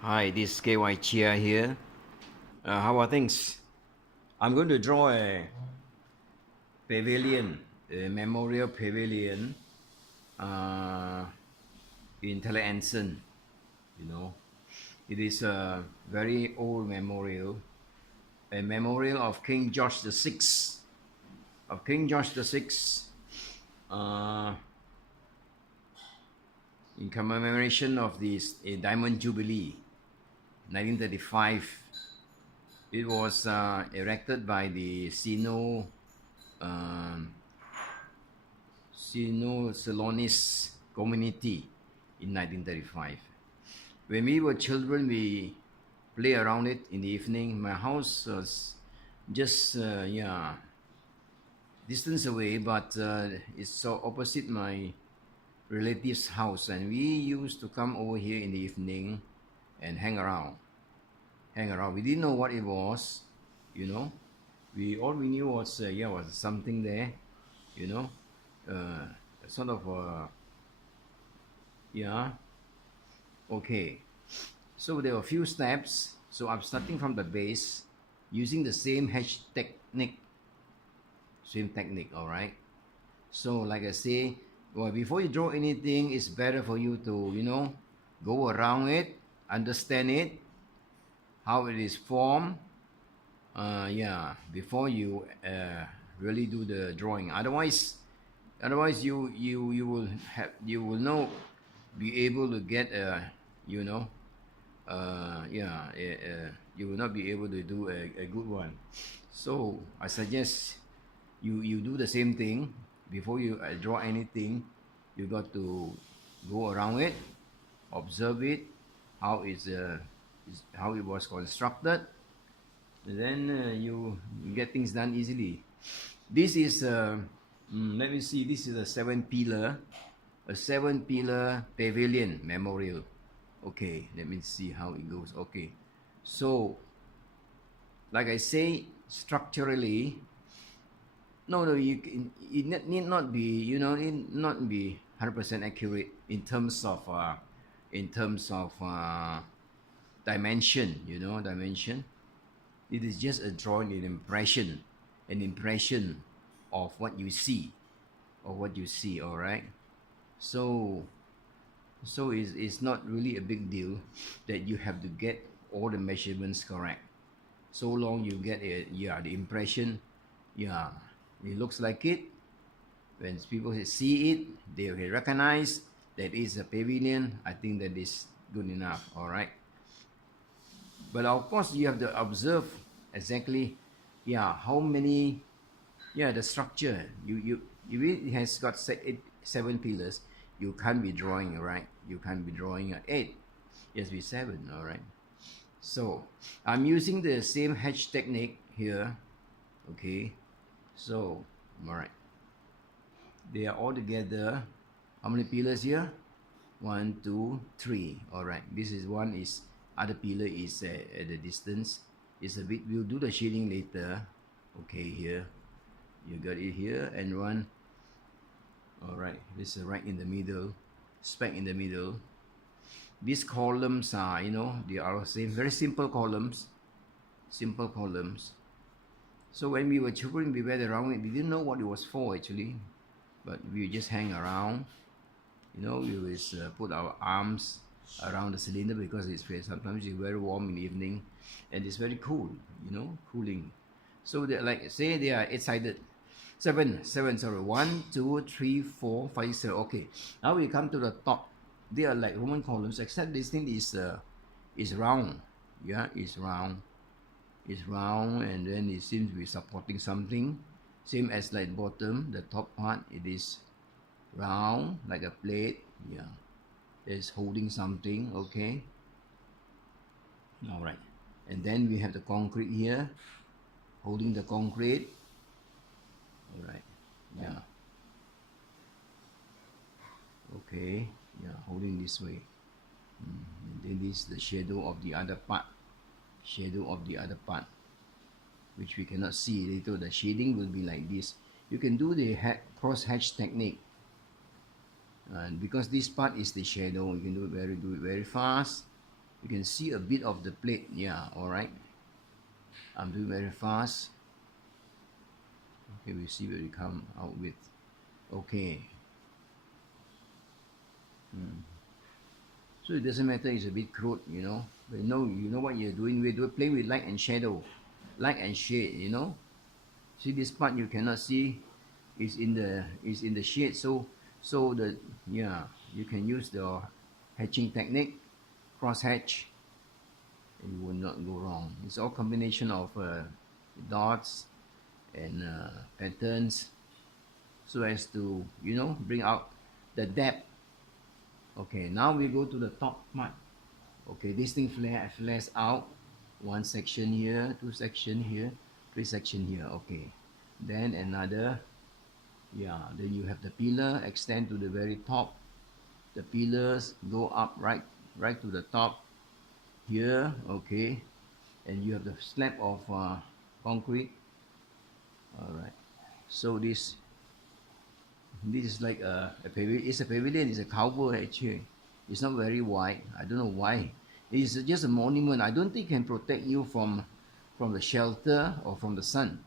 Hi, this is KY Chia here. How are things? I'm going to draw a pavilion, a memorial pavilion uh, in Tele Anson. You know, it is a very old memorial, a memorial of King George the Sixth. Of King George the Sixth, uh, in commemoration of this Diamond Jubilee, 1935. It was erected by the um, Sino-Ceylonese community in 1935. When we were children, we play around it in the evening. My house was just distance away, but it's so opposite my relative's house, and we used to come over here in the evening and hang around. Hang around. We didn't know what it was, you know. We all we knew was was something there, you know, uh, sort of yeah. Okay, so there were a few steps. So I'm starting from the base using the same hedge technique. Same technique, all right? So like I say, well, before you draw anything, it's better for you to, go around it, understand it, how it is formed. Before you really do the drawing. Otherwise you will not be able to get you know you will not be able to do a good one. So I suggest you do the same thing before you draw anything. You got to go around it, observe it, how how it was constructed, then you get things done easily. This is let me see, this is a seven pillar pavilion memorial. Okay, let me see how it goes. Okay, so like I say, structurally, no, need not be, need not be 100% accurate in terms of dimension, dimension. It is just a drawing, an impression of what you see, all right? So, it's not really a big deal that you have to get all the measurements correct. So long you get the impression, yeah, it looks like it. When people see it, they will recognize that it's a pavilion. I think that is good enough, all right? But of course, you have to observe exactly, how many, the structure. If it has got seven pillars, you can't be drawing, right? You can't be drawing eight. It has to be seven, all right? So I'm using the same hedge technique here, okay? So, all right. They are all together. How many pillars here? One, two, three. All right. This is one is other pillar is at the distance. It's a bit. We'll do the shading later. Okay, here. You got it here and one. All right. This is right in the middle. Speck in the middle. These columns are, they are same very simple columns. Simple columns. So when we were children, we went around it. We didn't know what it was for actually, but we just hang around. We always put our arms around the cylinder because sometimes it's very warm in the evening, and it's very cool. Cooling. So they like say they are eight-sided. Seven. Sorry, 1, 2, 3, 4, 5, 6. Okay. Now we come to the top. They are like Roman columns, except this thing is round. Yeah, it's round. It's round, and then it seems to be supporting something. Same as like bottom, the top part, it is round like a plate. Yeah, it's holding something. Okay, all right. And then we have the concrete here, holding the concrete. All right. Yeah. Okay. Yeah, holding this way. And then this is the shadow of the other part. Shadow of the other part, which we cannot see later. The shading will be like this. You can do the cross hatch technique, and because this part is the shadow, you can do it very fast. You can see a bit of the plate. Yeah, all right. I'm doing very fast. Okay, we see where we come out with. Okay. So it doesn't matter. It's a bit crude, you know. But you know what you're doing. We're playing with light and shadow, light and shade. You know. See this part you cannot see, is in the shade. So the yeah, you can use the hatching technique, cross hatch, and you will not go wrong. It's all combination of dots and patterns, so as to bring out the depth. Okay, now we go to the top part. Okay, this thing flares out. One section here, two section here, three section here. Okay, then another. Yeah, then you have the pillar extend to the very top. The pillars go up right to the top here. Okay, and you have the slab of concrete. All right. So this is like a pavilion. It's a pavilion. It's a cover actually. It's not very wide. I don't know why. It's just a monument. I don't think it can protect you from the shelter or from the sun,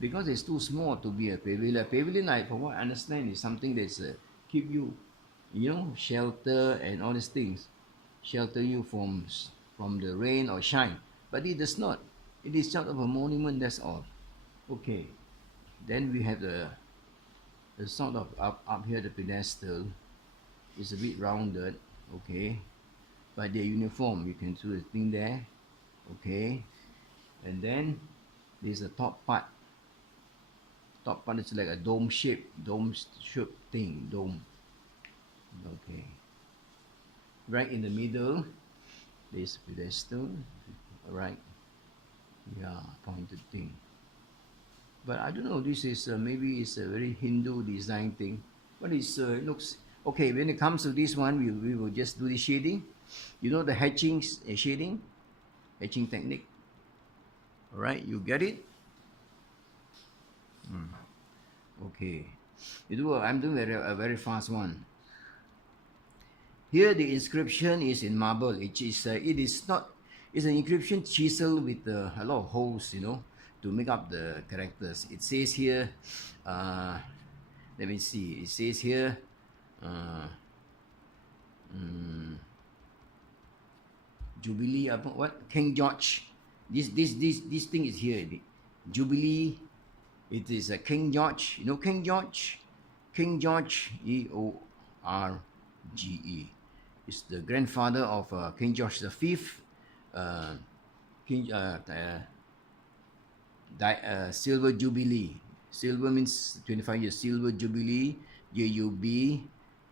because it's too small to be a pavilion. A pavilion, from what I understand, is something that's keep you, shelter and all these things, shelter you from the rain or shine. But it does not. It is sort of a monument. That's all. Okay. Then we have the sort of up here, the pedestal is a bit rounded. Okay, but they're uniform. You can see the thing there. Okay, and then there's a top part. Top part is like a dome shape thing. Dome. Okay, right in the middle there's pedestal. Right. Yeah, pointed thing. But I don't know. This is maybe it's a very Hindu design thing, but it looks okay. When it comes to this one, we will just do the shading. You know the hatching shading, hatching technique. All right, you get it. Okay, I'm doing a very fast one. Here the inscription is in marble. It is not. It's an inscription chiseled with a lot of holes, to make up the characters. It says here, let me see. It says here, Jubilee. What King George? This thing is here. Jubilee. It is a King George. You know King George? King George, Eorge. Is the grandfather of King George V. King Silver Jubilee. Silver means 25 years. Silver Jubilee, JUB,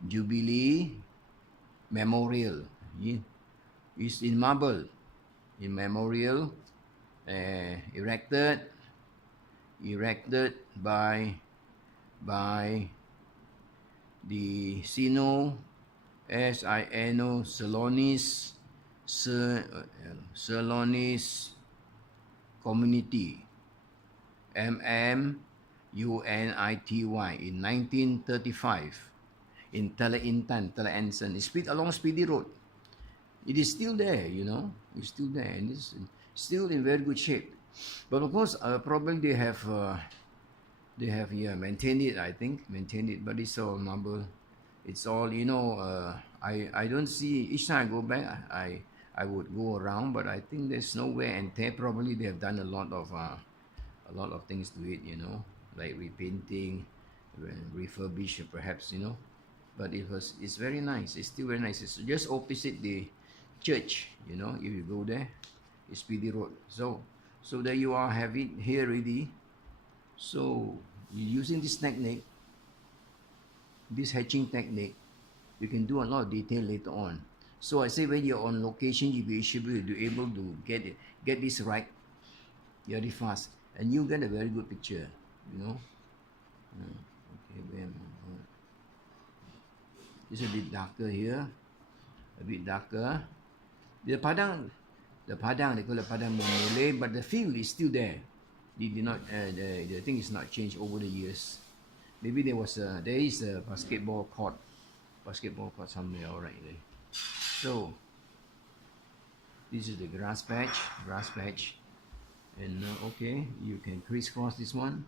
Jubilee Memorial. It's in marble. In memorial, erected by the Sino Ceylonese community, MMUNITY, in 1935 in Tele Intan, Tele Anson. It's along Speedy Road. It is still there, It's still there, and it's still in very good shape. But of course, probably they have maintained it. I think maintained it, but it's all marble. It's all I don't see. Each time I go back, I would go around, but I think there's no wear and tear. Probably they have done a lot of things to it, like repainting, refurbish, perhaps, But it's very nice. It's still very nice. It's just opposite the church, if you go there, it's Speedy Road. So there you are, have it here ready. So using this technique, this hatching technique, you can do a lot of detail later on. So I say when you're on location, you should be able to get this right very fast, and you get a very good picture. Okay, it's a bit darker here, a bit darker. The Padang, they call it Padang Malay, but the feel is still there. They did not, the thing is not changed over the years. Maybe there is a basketball court somewhere, all right there. So This is the grass patch, and okay, you can crisscross this one.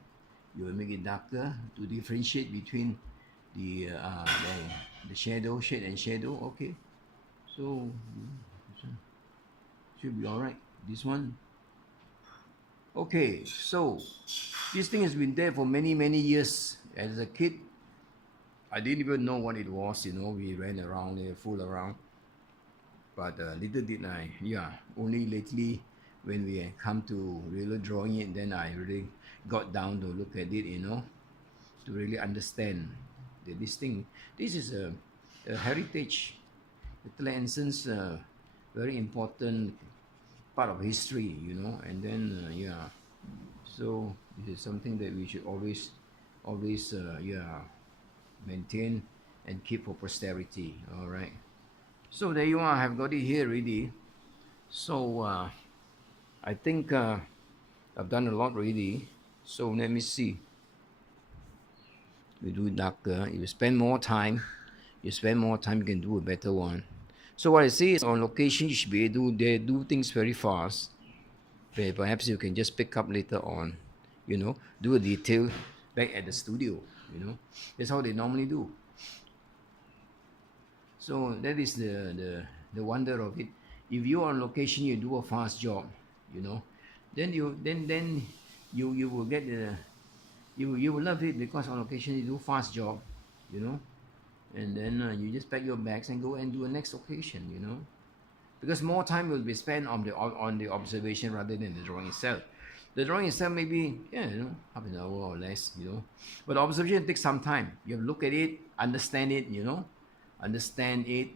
You will make it darker to differentiate between the shadow, shade and shadow. Okay, so this one should be all right. This one, okay. So this thing has been there for many years. As a kid, I didn't even know what it was. You know, we ran around, fool around. But little did I, yeah, only lately when we come to really drawing it, then I really got down to look at it, you know, to really understand that this is a heritage, the Tlanson's very important part of history, you know, and then, yeah, so this is something that we should always, yeah, maintain and keep for posterity, all right. So there you are, I have got it here already. So I think I've done a lot already. So let me see. We do it darker. If you spend more time, you can do a better one. So what I see is on location, you should be able to do things very fast. But perhaps you can just pick up later on, you know, do a detail back at the studio, you know. That's how they normally do. So that is the wonder of it. If you are on location, you do a fast job, you know, then you will get the you will love it, because on location you do fast job, you know, and then you just pack your bags and go and do a next occasion, you know, because more time will be spent on the observation rather than the drawing itself. The drawing itself maybe, yeah, you know, half an hour or less, you know, but the observation takes some time. You have to look at it, understand it, you know, understand it,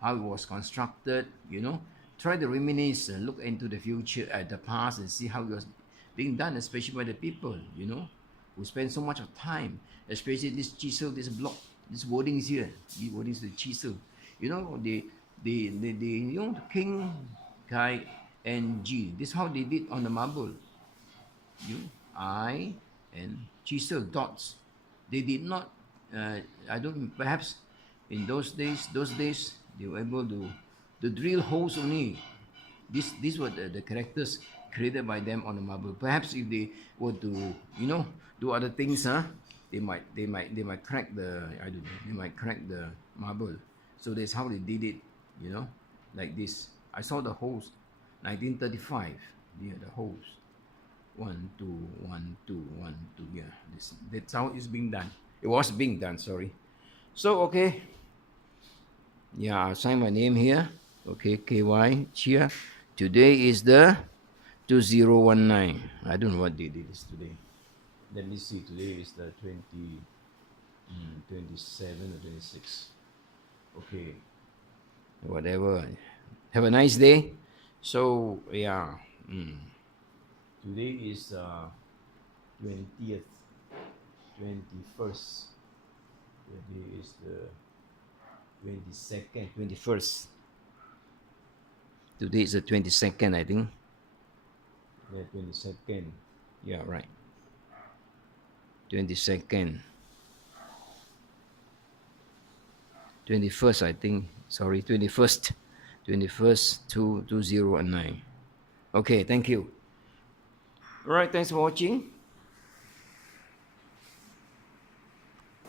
how it was constructed, you know, try to reminisce and look into the future, at the past, and see how it was being done, especially by the people, you know, who spend so much of time, especially this chisel, this block, this wordings here, the wordings, the chisel, you know, the you know, the king, Kai, and G. This is how they did on the marble. You, I, and chisel dots. They did not. I don't. Perhaps in those days, they were able to drill holes only. These were the characters created by them on the marble. Perhaps if they were to, you know, do other things, they might crack the, I don't know, they might crack the marble. So that's how they did it, you know, like this. I saw the holes, 1935. Yeah, the holes. 1 2 1 2 1 2. Yeah, that's how it's being done. It was being done. Sorry. So okay. Yeah, I'll sign my name here. Okay, KY Chia. Today is the 2019. I don't know what date it is today. Let me see. Today is the 27 or 26. Okay. Whatever. Have a nice day. So yeah. Today is 20th, 21st. Today is the 22nd, 21st. Today is the 22nd, I think. Yeah, 22nd. Yeah, right. 22nd. 21st, I think. Sorry, 21st. 21st, 2019. Okay, thank you. All right, thanks for watching.